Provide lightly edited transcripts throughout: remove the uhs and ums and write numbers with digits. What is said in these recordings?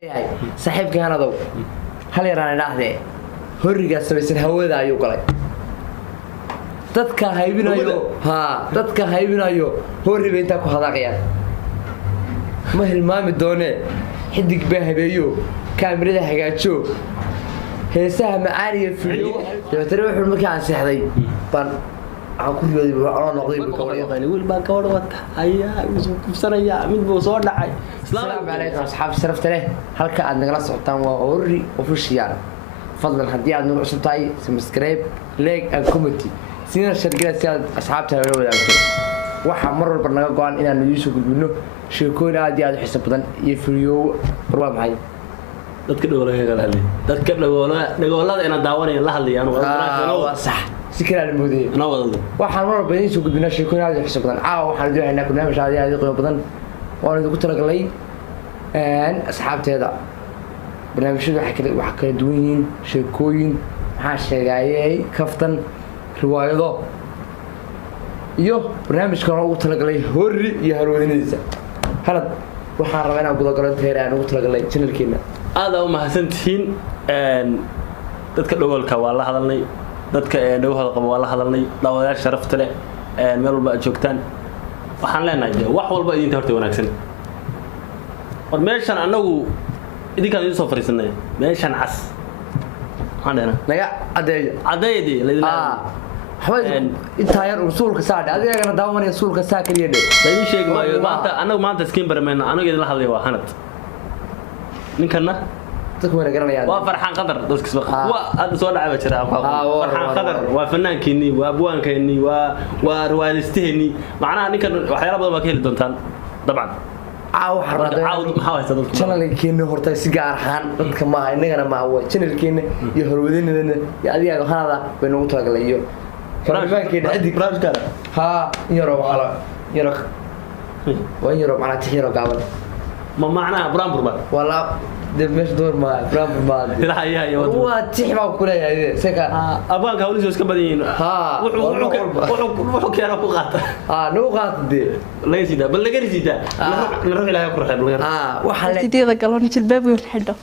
saaxiibkii anadow hal yaraan idhaahdee horigaa samaysan hawada ayuu galay dadka haybinayo horiba intaa ku hadaaqayaan ma hilmaami doonee xidig baa habeeyo kaamirada hagaajo heesaha macaaniya fuliyo dabeetana wuxuu markii aan seexday baan waxaan ku riyooday noqday wiil baa gabadh wata ayaa isu kufsanaya mid buu soo dhacay. Assalaamu calaykum asxaab sharafta leh halka aad nagala socotaan waa hori official fadlan haddii aad nagu cusub tahay subscribe like and comment sina shargada si aad asxaabta la wadaagto waxa mar walba naga go'an inaan idin soo gudbino sheekooyin aad iyo aad u xiiso badan iyo fiidiyo barnaamij maxay dadka dhagoolada ina daawanayaan la hadlayaan waa sax si kala moodey ana wada waxaan mar walba idin soo gudbinaa sheekooyin aad u xiiso badan waxaan doonaynaa barnaamij aad iyo aad u qiimo badan oo idinku talagalay asxaabteeda barnaamijyadu waxa kala duwan yihiin sheekooyin maxaa sheegayay kaftan riwaayado iyo barnaamijkan ugu talagalay hori iyo harweynadiisa halad waxaan rabaa inaan gudagalo inteer aan ugu talagalay channelkeena aada u mahadsantihiin dadka dhagoolka waa la hadalnay dadka dhagahooda qaba waa la hadalnay daawadayaal sharafta leh meel walba aad joogtaan waxaan leenahay wax walba idinta horta wanaagsan war meeshan anagu idinkaan idin soo fariisanay meeshan cas waxaan dhehnaa naga cadeeydi intaa yar suulka saadhe adigana daawanaya suulka saa kaliya dhe laydin sheegi maayo maanta iskiin baramayna anaga idin la hadlaya waa hanad ninkanna dadku wada garanayaan waa farxaan qadar dadkiisba waa aad soo dhacay jira farxaan qadar waa fanaankeeni waa abwaankeeni waa riwaayadisteeni macnaha ninkan waxyaalo badan baa ka heli doontaan dabcan channelkeena horta si gaar ahaan dadka ma inagana ma waa channelkeena iyo horwadeynadana iyo adiga hanada bay nagu talagalay iyo barnaamijkeena xidig ha yaro macna tixiro gaaban ma macnaha brambur wala mesh door ma brambur ma waa tixba ku leeyahay seka abwaanka hawlihiisa iska badan yihiin wuxuu keena ku qaata noo qaatay laga risida la ruux ilaahay ku raxay waxa la sideeda galon jilbaab weyn xidho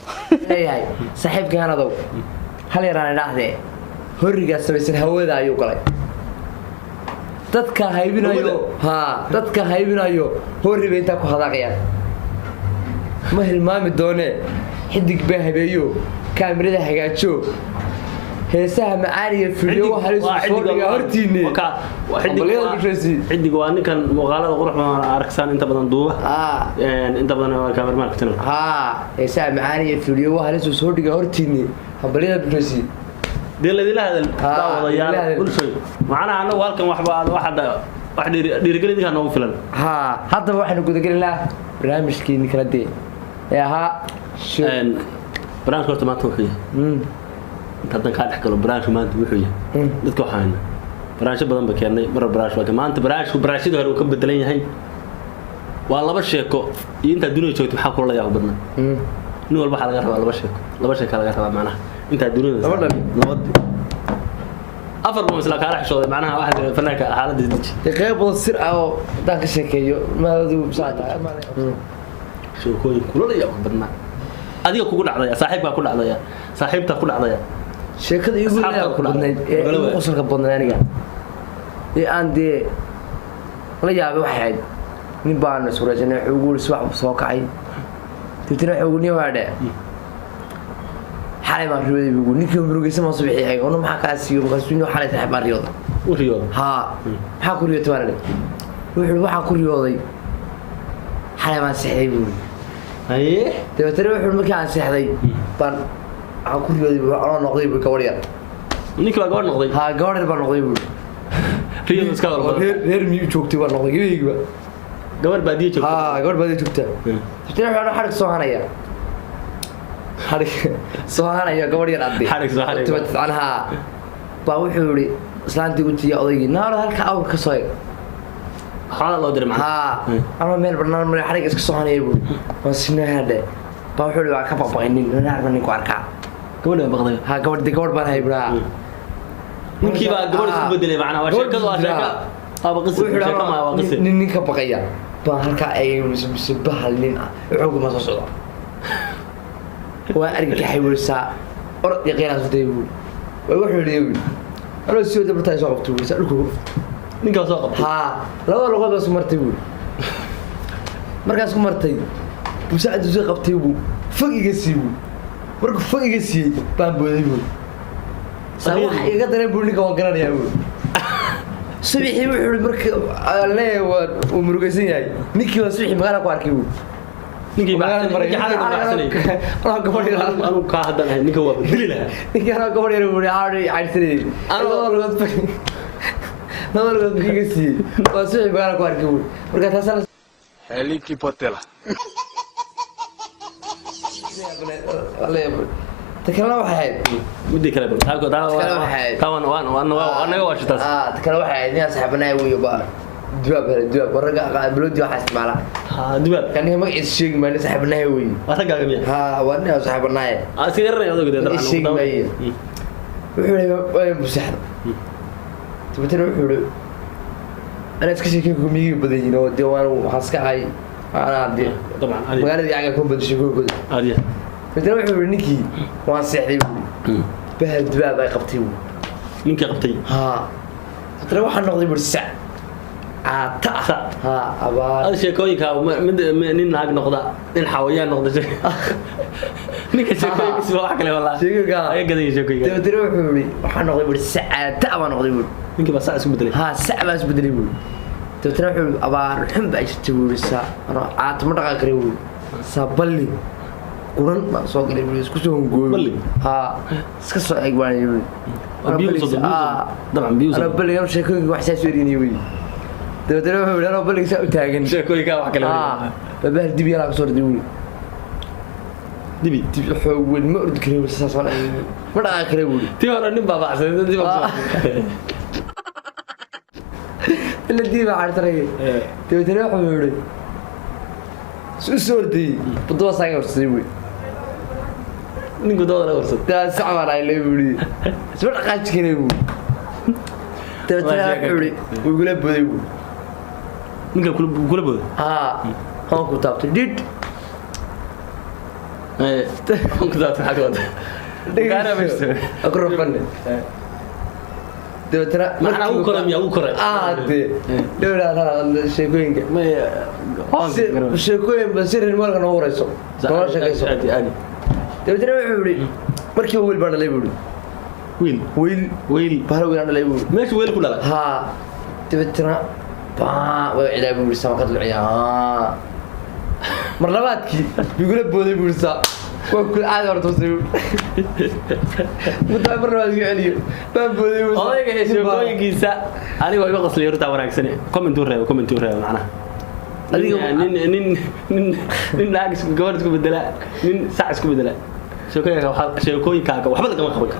leeyahay saaxiibkii anadow hal yaraan idhaahdee horigaa samaysan hawada ayuu galay dadka haybinayo horiba intaa ku hadaaqayaan ma hilmaami doonee xidig baa habeeyo kaamirada hagaajo heesaha macaaniya fuliyo hortiine xidig waa ninkan muuqaalada qurux badan aragsaan inta badan duuba inta badan waa kaamirmaan ku tiran heesaha macaaniya fuliyo halis soo dhiga hortiine hambaliyada bulshasi deeladila hadal daawadayaal bulshay macnaha anagu halkan wax dhiirigelin idinka noogu filan haddaba waxaynu gudagelinaa barnaamijkeeni kala dee ee ahaa barnaamijka horta maanta wuxuu yahay inta haddan kaa dhex galo barnaamijka maanta wuxuu yahay dadka waxaana barnaamijyo badan ba keennay mar barnaamij maanta barnaamijyada hore uu ka bedelan yahay waa laba sheeko iyo intaa dunida joogta maxaa kula yaabo badnaa nin walba waxaa laga rabaa laba sheeko laga rabaa macnaha intaa dunida afar buu isla kala xishooday macnaha waxa fanaanka xaaladda diji qeyb wada sir ah oo daan ka sheekeeyo maadu saata sheekooyin kula yaabo badnaa adiga kugu dhacday saaxiibka ku dhacday saaxiibta ku dhacday sheekada igu leeyahay ku badnayd ee qosolka badnayd aniga ee aan dee la yaabay waxay nin baan suuraysanay ugu subax soo kacay tibtina ugu nin waade xalay ma riyooday ugu ninkii murugaysan ma subaxii oo maxaa ka siiyo qasbiino xalay tahay baan riyooday maxaa ku riyooday waana waxaa ku riyooday xalay ma seexday buu dabeetana wuxuu markii aan seexday baan waxaan ku riyooday noqday buu gabadh yar ninkii waa gabadh noqday gabadh yar baan noqday buu riyada iska reer miyuu joogtay baan noqday gabadhaygiiba gabadh baadiye joogtay gabadh baadiye joogtay dabeetana wuxuu xarig soo hanaya soo hanaya gabadh yar addi anaha baa wuxuu yidhi islaantii utiya odaygii naaro halka awr ka soo eg xoola loo diray ama meel barnaan mare xarig iska soo hanaya buu waa sinahadhe baa wuxuu yidhi waa ka baqbaqay naarba ninku arkaa gabadha baqday gabadh baan hay buraa ninkii baa gabadh isku bedelay macnaha waa sheekadu waa sheeka nin ka baqaya baa halkaa ay bahal nin ah xoog ma soo socda waa argagaxay weysaa orod iyo qeylaan soo day buu way wuxuu leeyahay anoo soo dabartay soo qabtay weysaa dhulku ninka soo qabtay ha laba lugood baa soo martay buu markaas ku martay busaacadu soo qabtay buu fagiga siibuu markuu fagiga siiyey baan booday buu saa wax iga dareen buu ninka waan garanayaa buu subaxii wuxuu marka leeyahay waa murugaysan yahay ninkii waa subaxii magaala ku arkay buu ninkii baa anu ka hadanahay ninka waa dili lahaa ninkii anaa gabadh yar buu aari cayrsanayay anoo lugood fagiga siiyey waa subaxii magaala ku arkay buu marka taasana Heliki Potela. تكلم واحد بدي كلام أنا واش تاس تكلم واحد ناس حبنا ويبا دواب ورقة بلودي واحد معنا دواب كان هي مقعد الشيء ما ناس حبنا وي ورقة جميل ها وانا صاحبنا أصير يا ذوق ده الشيء ما هي وين مساحة تبي تروح أنا أتكلم كيف ميجي بدينا وديوان وحاسك هاي أنا عندي طبعا مقالة دي عقل كون بدي شكو كذا هذه بدنا نروح نيكي واسعدي بهد باب قبتي منك قبتي ها تروح نقضي بالسع عطا ها أبا هذا شيء كويس من ناق نقضى من حويان نقضى شيء منك شيء كويس واحد كله والله شيء كا أي قضية شيء كويس تروح وح نقضي بالسع تأبى نقضي بول منك بس ساعة بدري ها ساعة بس بدري بول تروح أبا الحين بعيش تقول الساعة أنا عاد مرة قريب سابلي قرن ما سوق اللي بيجلس كسرهم قول ها سكسر أجواني يقول طبعا بيوصل أنا بلي يوم شكوك وحشة سوريني يقول تروح أنا بلي سأو تاجن شكوي كا واحد كله ببه دبي يلا كسر دبي دبي حول مقرد كريم ساسون مرة كريم تيارا نبى بعض دبي اللي دي بعد ترى تروح ويقول سوردي بدو سايق ورسيوي نيجو دور ورسد ده سامر على اللي سبر قاش كريم تروح ويقول بدي نيجو كل بود هم كتبت ديد هم كتبت حاجة كأنا بس أقرب فني ترى ما أنا أوكرم يا أوكرم دي لا شيكوين ما شيكوين بس المرة نورة يسوع نورة شيء يسوع عادي ترى ويقولي مركي ويل برا لا يقولي ويل برا ويل أنا لا يقولي ماشي ويل كلها ها ترى وعلى يقولي سمكة العيا مرلبات كي بيقول بودي بورسا وكل عاد ورا توصل متابر ما يعلي بودي بورسا والله يا شيخ كيسا أنا وأبي قص لي رتابة راكسني كومنت ورا معنا نين لاقس جوارتكم بالدلاء نين ساعسكم بالدلاء شوكوي كاكا وحبلك ما خبرك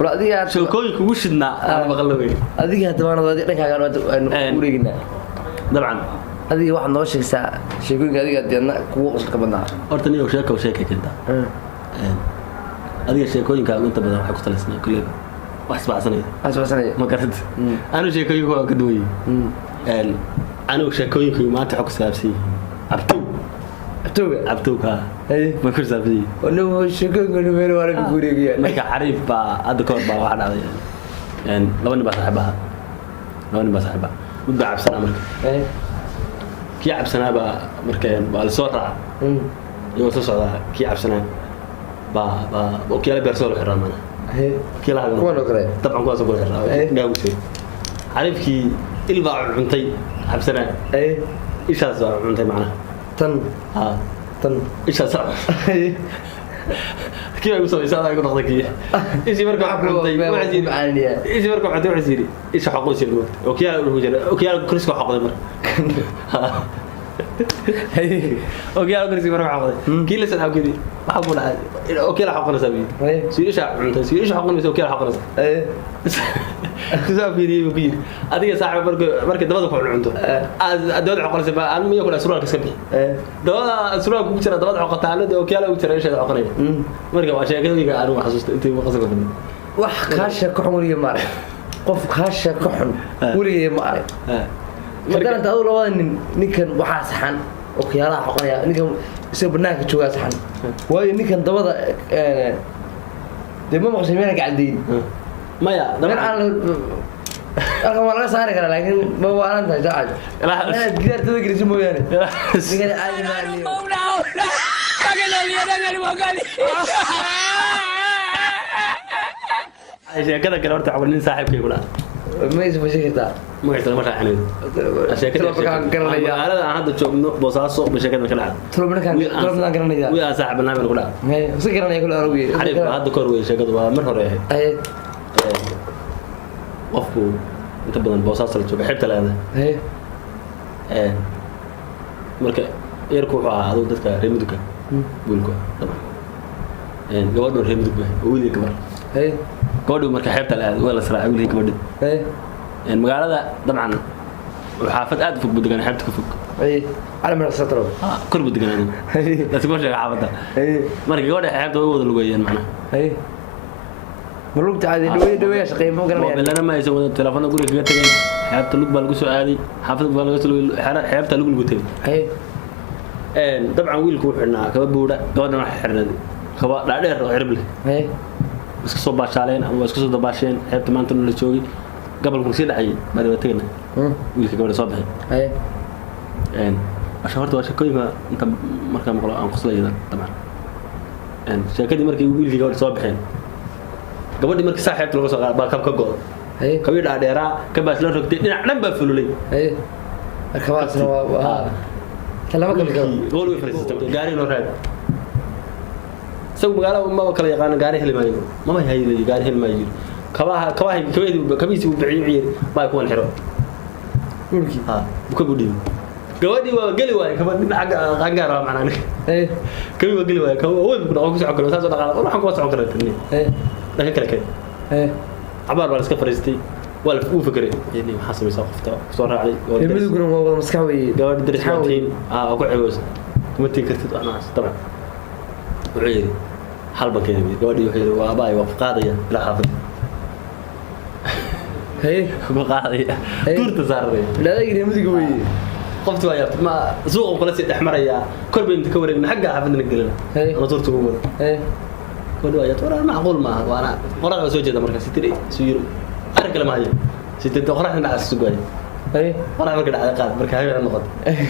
برا دي شوكوي وشدنا أنا بغلبه هذه هتبان هذه لك كانوا وريقنا طبعا هذه واحد نوشك ساعة شيكون هذه قدينا قوة قصة كبرنا أرتني وشيكة كنت هذه شيكوين كانوا أنت بدأ حكوا 3 سنين كلهم واحد 7 سنين ما كنت أنا شيكوين هو كدوي أنا وشيكوين كي ما تحكوا سابسي عبتوك ها ما كنت سابسي ولو شيكوين كانوا ميرو ولا بيقولي ما كعريف أذكر واحد هذا يعني لو أنا بصاحبها ودع عبسنا أمريكا كي عبسنا مركين بالصورة يوم تصعد كي عبسنا وكيلا بيرسول حرام أنا كيلا هذا كونه كره طبعا كواس أقول حرام جاوب شيء عارف كي الباع عنتي عبسنا إيش هذا عنتي معنا تن إيش هذا كيف يسوي هذا يقول نقضي إيش مركب عنتي وعزيري إيش مركب عنتي وعزيري إيش حقوق يصير وكيلا كريسكو حقوق مر وكيلا كريسكو مركب حقوق كيلا سنة كذي حقوق عادي وكيلا حقوق سبي سيرش عنتي سيرش حقوق مسوي وكيلا حقوق تسافر يبكي هذه صاحب مركب دبادو فعل عنده الدبادو حقوق سبي أنا ما يقول أسرار كسبي دبادو أسرار كويسة دبادو حقوق تعالى وكيلا وترى إيش هذا حقوقين مركب عشان كذا أنا حسست أنت مقصد مني wax kaasha ka xun waliga maarey qof kaasha ka xun waliga maarey markaan taado labada ninkan waxa saxan okyaalaha xoqonaya ninkan isaga banaanka joogaa saxan waayo ninkan dabada dee ma maqashay meena gacandayn maya dan aan halkan waa laga saari karaa laakiin ma waalan tahay saacad inaad gidaar dada gelisa mooyaane ninkan caadi sheekada kale horta waxaa nin saaxiibkay ku dhaca ma isa fashin kartaa magaciisa lama raaxinayo magaalada aan hadda joogno boosaaso ba sheekada ka dhacda tolobnakaan garanaya wiil aan saaxiib banaan ku dhaca iska garanaya kule arabiye xariif hadda ka hor wey sheekadu waa mar hore ahayd qofku inta badan boosaaso la jooga xeebta laada marka yarku wuxuu ahaa aduu dadka reer mudugka wiilku gabadhu reer mudug oo wiilka gabar gabadhu marka xeebta laada waa la saraacay wiilka gabadhu magaalada dabcan xaafad aad fog budegan xeebta ka fog على من السطر كل بدقنا لا تقول شيء حافظها مرة قاعد حياته هو الوجين معنا ملوك عادي دوي شقي مو قرنا يعني انا ما يسوي التليفون اقول لك قلت حياته لوك بالقسو عادي حافظ بالقسو حياته لوك القتيل طبعا ويلكو وحنا كبا بودا قبلنا ما حرنا كبا لا دheer oo cirib leh iska soo baashaaleen ama iska soo dabaasheen xeebta maanta la joogi gabalku si dhacay bari watayna wiilka gabadha soo baxay عشان هرت وش كويس أنت مركب مقلة عن قصة جدا طبعا شركتي مركب يقول لي قبل صباحين قبل دي مركب ساحب تلقى صغار باكم كقول كبير على درا كباس لون ركتي نعم بفلو لي الكباس كلامك قولوا يفرس جاري لون هذا سو مقالة ما بكرة يقان جاري هل ما يجي ما هي اللي جاري هل ما يجي كواهي كبيس وبعير ما يكون حلو يمكن بكبودي قوادي وقلي واي كمان قنقر معنا كم وقلي واي كم هو بنقول أقول سعكر بس هذا قال أروح أقول سعكر تاني لكن كلا كده عبار بالس كفرستي ولا فكرة يعني حاسب يسافر صار علي يبدو يقولون هو مسكوي قوادي درس حين أقول عوز كم تيجي أنا طبعا وعيري حلبة كده قوادي وحير وأباي وفقاضية لا حافظ وفقاضية دور تزاري لا يجري مدقوي قفت وياه ما سوق وخلاص يحمريا كل بنت كورين حقها حفظنا نقلنا انا صرت بقول كل وياه ترى معقول ما وانا قرأ زوجي ده مركز ستري سيرو ارك لما هي ستة قرأ على السوق قرأ مركز على قاد مركز هاي النقط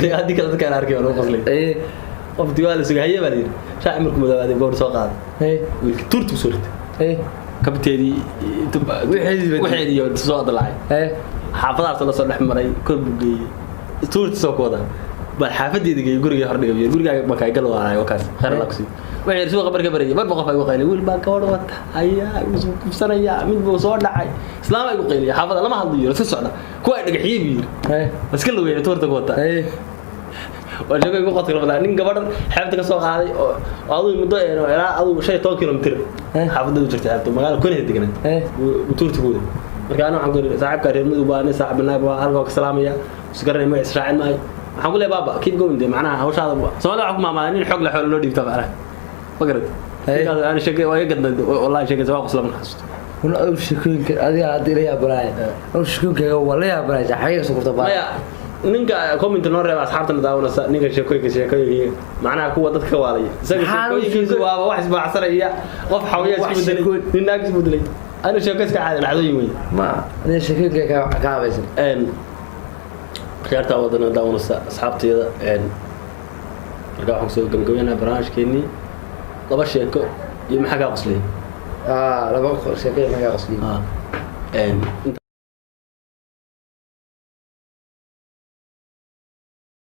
هذيك كذا كان اركي ولا قصلي قفت وياه السوق هي بدي شاعر مركز هذا بقول سوق هذا تورت وصرت كبتيدي وحيد يود سوق ضلعي حافظها صلى الله عليه وسلم كل بقي تورت سوق وضع بالحافدي دقي يقولي يحرق يقولي ما كاي قالوا على وكاس خير لكسي وعير سوق بركه بريه ما بقى وقيل ويل با كور وات هيا سنيا من بو سو دحاي اسلام اي وقيل حافظ لما هديو سو سودا كوي دغخيب يير بس كل وين تورت وتا وجهك يقول قطر ولا نين غبر حافظ ka soo qaaday oo adu muddo ilaa adu 15 kilomitir xaafadda u jirtay abto magaalo kuna deganaa tuurta guud marka ana waxaan ku saaxiibka reer mudug baa saaxiibnaa baa halka ka salaamaya سكرني ما إسرائيل ما هقول يا بابا كيف قوم ده معناها هو شاطر سؤال حكم ما حق له حول لودي تبع له فقرت أنا شكل ويقدر والله شكل سواق أصلا من حسيت ولا أول شكل هذه ليه براي أول شكل والله يا براي حقيقة سقط طبعا نينكا كومنت نور يا أصحابنا داونا نينكا شكوي معناها قوة ضد كوالي شكوي جوا واحد بعصر هي قف حوية سكودلي نينك سكودلي أنا شكوي كعادة العدوي وين ما أنا شكوي كعابس خيارتا wadana daawanaysa asxaabteeda marka waxaan soo gabagabeynaa barnaamijkeeni laba sheeko iyo maxaa ka qoslay laba sheeko iyo maxaa ka qoslay